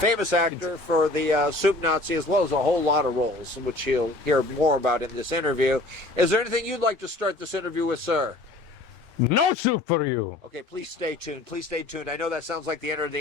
famous actor for the Soup Nazi, as well as a whole lot of roles, which you'll hear more about in this interview. Is there anything you'd like to start this interview with, sir? No soup for you. Okay, please stay tuned. Please stay tuned. I know that sounds like the end of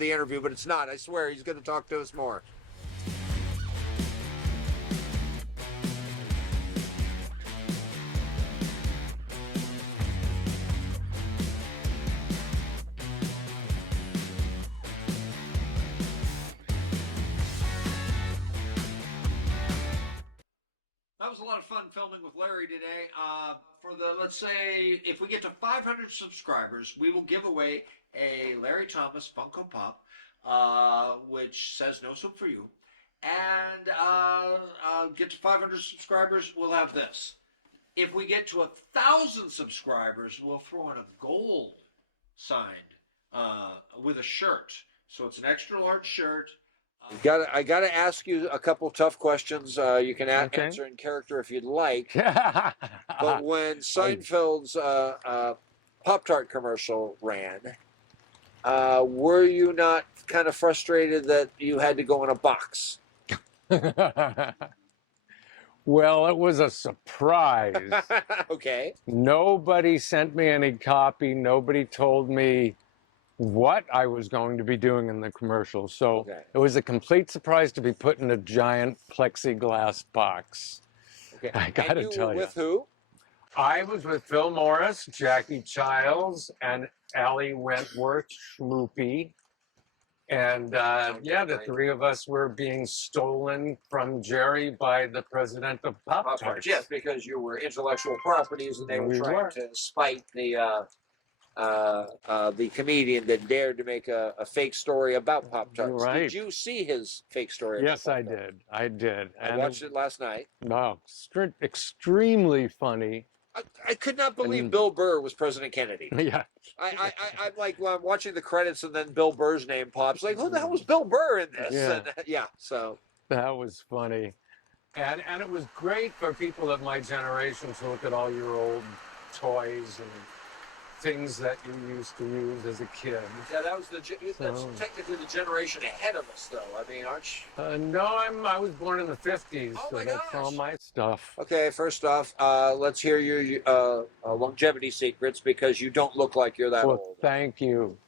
the interview, but it's not. I swear he's going to talk to us more. That was a lot of fun filming with Larry today. Let's say, if we get to 500 subscribers, we will give away a Larry Thomas Funko Pop, which says "No Soup for You." And get to 500 subscribers, we'll have this. If we get to 1,000 subscribers, we'll throw in a gold signed with a shirt. So it's an extra large shirt. I gotta ask you a couple tough questions. You can answer in character if you'd like. But when Seinfeld's Pop-Tart commercial ran, were you not kind of frustrated that you had to go in a box? Well, it was a surprise. Okay. Nobody sent me any copy. Nobody told me what I was going to be doing in the commercial. So It was a complete surprise to be put in a giant plexiglass box. Okay. I gotta and you tell were you. with who? I was with Phil Morris, Jackie Childs, and Allie Wentworth Schmoopy. And the three of us were being stolen from Jerry by the president of Pop-Tarts. Yes, because you were intellectual properties, and they were trying to spite the comedian that dared to make a fake story about Pop-Tarts. Right. Did you see his fake story? Yes, I did. I did. I watched it last night. No, extremely funny. I could not believe Bill Burr was President Kennedy. Yeah. I'm like, well, I'm watching the credits and then Bill Burr's name pops. Like, who the hell was Bill Burr in this? Yeah. And, so. That was funny. And it was great for people of my generation to look at all your old toys and things that you used to use as a kid. Yeah, that's technically the generation ahead of us, though. I mean, aren't you? No, I was born in the 50s, so that's all my stuff. Okay, first off, let's hear your longevity secrets, because you don't look like you're that old. Thank you.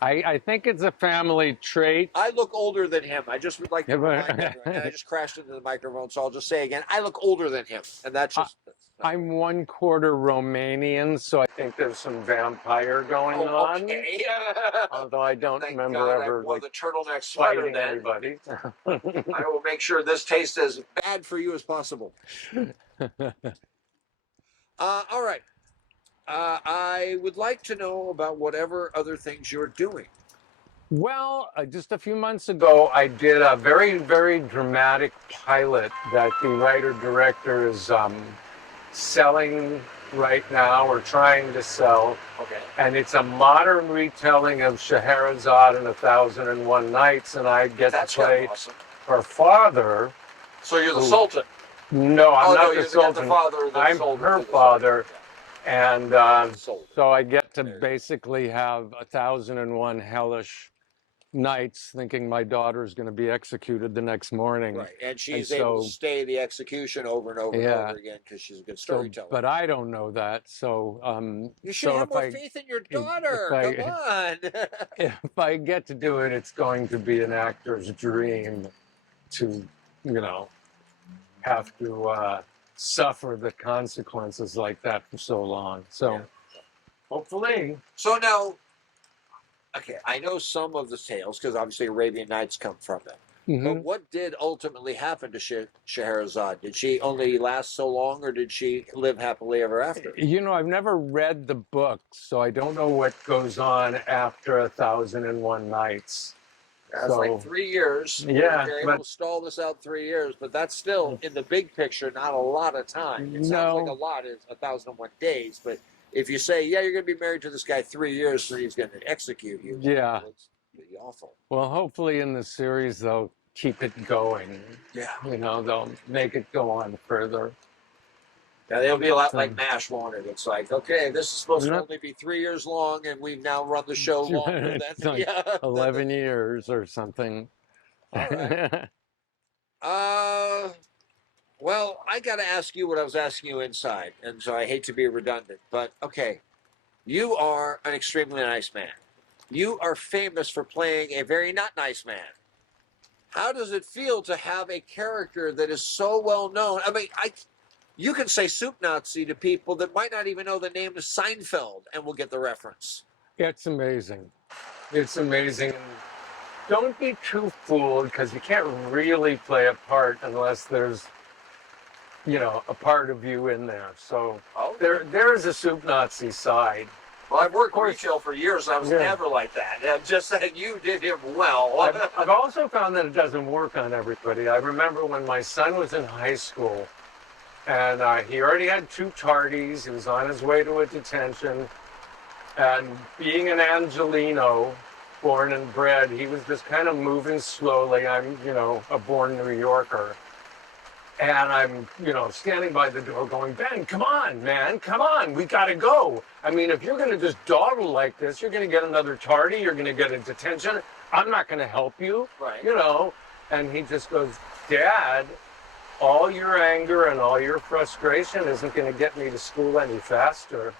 I think it's a family trait. I look older than him. I just would like to remind everyone, and I just crashed into the microphone, so I'll just say again, I look older than him, and that's just... I'm 1/4 Romanian, so I think there's some vampire going on. Okay. Although I don't remember ever the turtleneck sweater fighting then. anybody. I will make sure this tastes as bad for you as possible. All right. I would like to know about whatever other things you're doing. Well, just a few months ago, I did a very, very dramatic pilot that the writer-director is selling right now, or trying to sell. Okay. And it's a modern retelling of Scheherazade and 1001 Nights, and I get to play her father. So you're the Sultan? No, I'm not the Sultan. The father, I'm her father. And so I get to basically have 1001 hellish nights thinking my daughter's going to be executed the next morning. Right, and she's able to stay the execution over and over and over again because she's a good storyteller. But I don't know that, so... you should have more faith in your daughter, come on! If I get to do it, it's going to be an actor's dream to, have to suffer the consequences like that for so long. So, hopefully. So now... Okay, I know some of the tales, because obviously Arabian Nights come from them. Mm-hmm. But what did ultimately happen to Scheherazade? Did she only last so long, or did she live happily ever after? I've never read the book, so I don't know what goes on after 1001 Nights. That's like 3 years. Yeah. They're able to stall this out 3 years, but that's still, in the big picture, not a lot of time. It sounds like a lot is 1001 days, but... If you say, you're going to be married to this guy 3 years, so he's going to execute you. Yeah. It's really awful. Well, hopefully in the series, they'll keep it going. Yeah. They'll make it go on further. Yeah, they'll be a lot like MASH, won't it? It's like, okay, this is supposed to only be 3 years long, and we've now run the show longer than... 11 years or something. All right. Well, I got to ask you what I was asking you inside, and so I hate to be redundant, but okay. You are an extremely nice man. You are famous for playing a very not nice man. How does it feel to have a character that is so well known? I mean, you can say soup Nazi to people that might not even know the name of Seinfeld and will get the reference. It's amazing. It's amazing. Don't be too fooled because you can't really play a part unless there's, a part of you in there. So there is a soup Nazi side. Well, I've worked retail for years. I was never like that. I'm just saying you did him well. I've also found that it doesn't work on everybody. I remember when my son was in high school and he already had 2 tardies. He was on his way to a detention. And being an Angelino, born and bred, he was just kind of moving slowly. I'm, a born New Yorker. And I'm, standing by the door going, Ben, come on, man, come on, we got to go. I mean, if you're going to just dawdle like this, you're going to get another tardy, you're going to get a detention. I'm not going to help you, right. And he just goes, Dad, all your anger and all your frustration isn't going to get me to school any faster.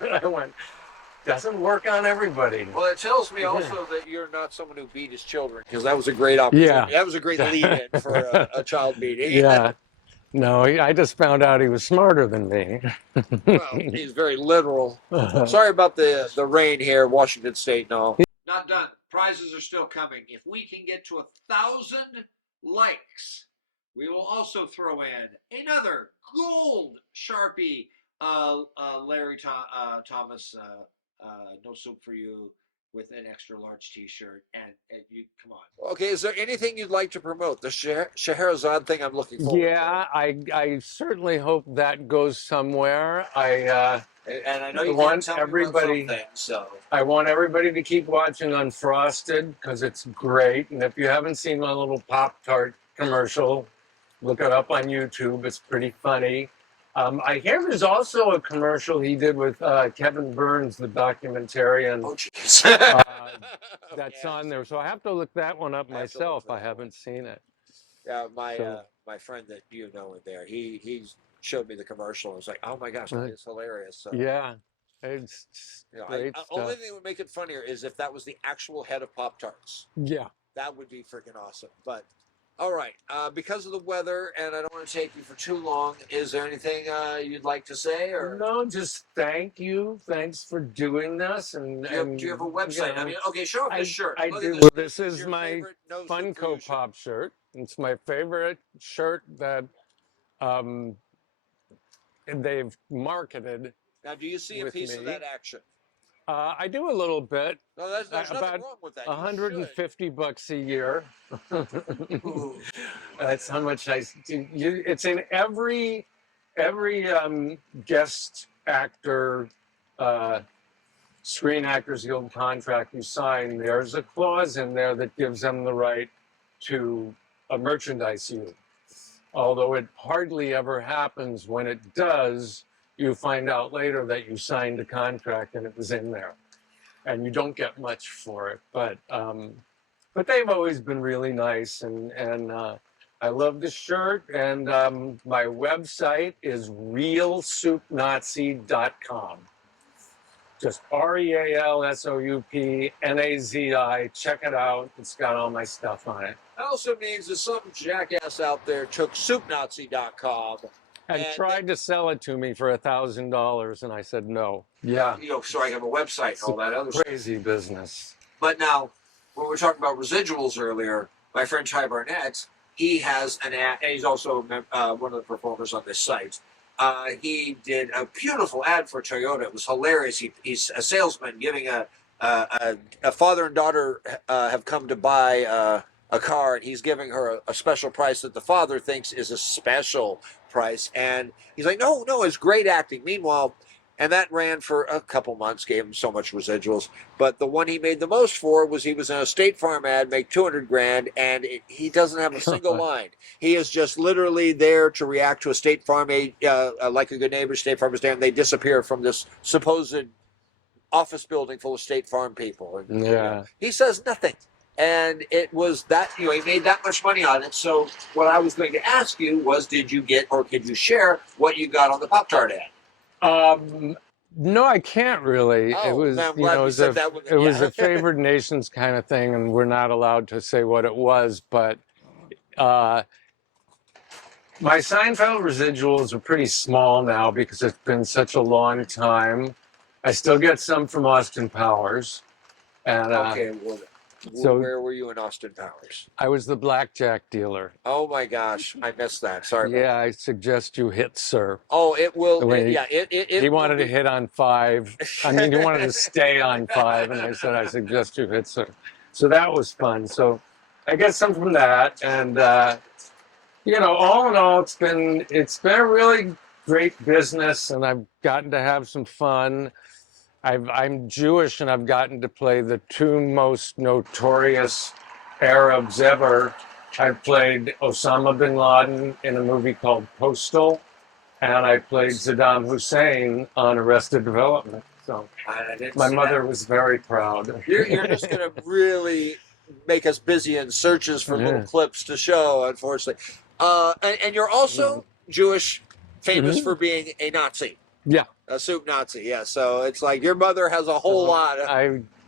And I went, doesn't work on everybody. Well, it tells me also that you're not someone who beat his children, because that was a great opportunity. Yeah. That was a great lead-in for a child beating. Yeah. No, I just found out he was smarter than me. Well, he's very literal. Sorry about the rain here, Washington State and all. Not done. Prizes are still coming. If we can get to 1,000 likes, we will also throw in another gold Sharpie Larry Thomas No Soup for You with an extra large T-shirt, and you come on. Okay, is there anything you'd like to promote? The Scheherazade thing, I'm looking forward to. Yeah, I certainly hope that goes somewhere. And I know you want everybody. So I want everybody to keep watching Unfrosted because it's great. And if you haven't seen my little Pop-Tart commercial, look it up on YouTube. It's pretty funny. I hear there's also a commercial he did with Kevin Burns, the documentarian. Oh, jeez. That's on there. So I have to look that one up myself. I haven't seen it. Yeah, my friend that you know in there, he showed me the commercial. I was like, oh my gosh, it's hilarious. So, yeah, it's great stuff. Only thing that would make it funnier is if that was the actual head of Pop-Tarts. Yeah. That would be freaking awesome. But all right, because of the weather, and I don't want to take you for too long, is there anything you'd like to say? Or no, just thank you. Thanks for doing this. And do you have a website? I mean, okay, show us this shirt. I Look do. at this. This is my Funko Pop shirt. It's my favorite shirt that they've marketed. Now, do you see a piece of that action? I do a little bit. No, there's nothing wrong with that. $150 a year. That's how much I do. It's in every guest actor, Screen Actors Guild contract you sign. There's a clause in there that gives them the right to merchandise you. Although it hardly ever happens. When it does, you find out later that you signed a contract and it was in there, and you don't get much for it. But they've always been really nice, and I love the shirt. And my website is realsoupnazi.com. Just REALSOUPNAZI. Check it out. It's got all my stuff on it. That also means that some jackass out there took soupnazi.com and tried to sell it to me for $1,000, and I said no. Yeah. So I have a website and all that other stuff. Crazy business. But now, when we were talking about residuals earlier, my friend Ty Barnett, he has an ad, and he's also one of the performers on this site. He did a beautiful ad for Toyota. It was hilarious. He's a salesman giving a father and daughter have come to buy a car, and he's giving her a special price that the father thinks is a special price. And he's like, no, it's great acting. Meanwhile, and that ran for a couple months, gave him so much residuals. But the one he made the most for was he was in a State Farm ad, make $200,000, and he doesn't have a single line. He is just literally there to react to a State Farm, like a good neighbor. State Farm is there, and they disappear from this supposed office building full of State Farm people. And, yeah. He says nothing. and it was that he made that much money on it. So what I was going to ask you was, did you get or could you share what you got on the Pop-Tart ad? No, I can't really. Oh, It was, man, I'm glad you said that one. it was Yeah. a favored nations kind of thing, and we're not allowed to say what it was. But my Seinfeld residuals are pretty small now because it's been such a long time. I still get some from Austin Powers, and Okay, well, so where were you in Austin Powers? I was the blackjack dealer. Oh my gosh, I missed that. Sorry. about Yeah, I suggest you hit, sir. Oh, it will. The way It he will wanted to be- hit on 5. I mean, he wanted to stay on 5, and I said, I suggest you hit, sir. So that was fun. So I get some from that, and all in all, it's been a really great business, and I've gotten to have some fun. I'm Jewish, and I've gotten to play the 2 most notorious Arabs ever. I played Osama bin Laden in a movie called Postal, and I played Saddam Hussein on Arrested Development. So my mother was very proud. You're just going to really make us busy in searches for little clips to show, unfortunately. And you're also Jewish, famous for being a Nazi. Yeah. A soup Nazi, yeah. So it's like your mother has a whole lot.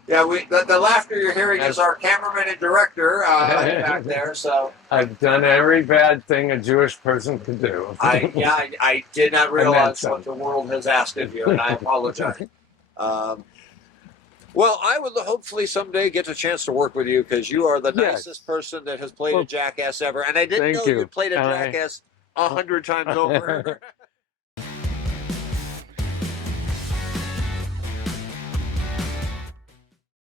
Yeah, the laughter you're hearing is our cameraman and director back there. So I've done every bad thing a Jewish person could do. I did not realize what the world has asked of you, and I apologize. Well, I would hopefully someday get a chance to work with you because you are the nicest person that has played a jackass ever, and I didn't know you played a jackass 100 times over.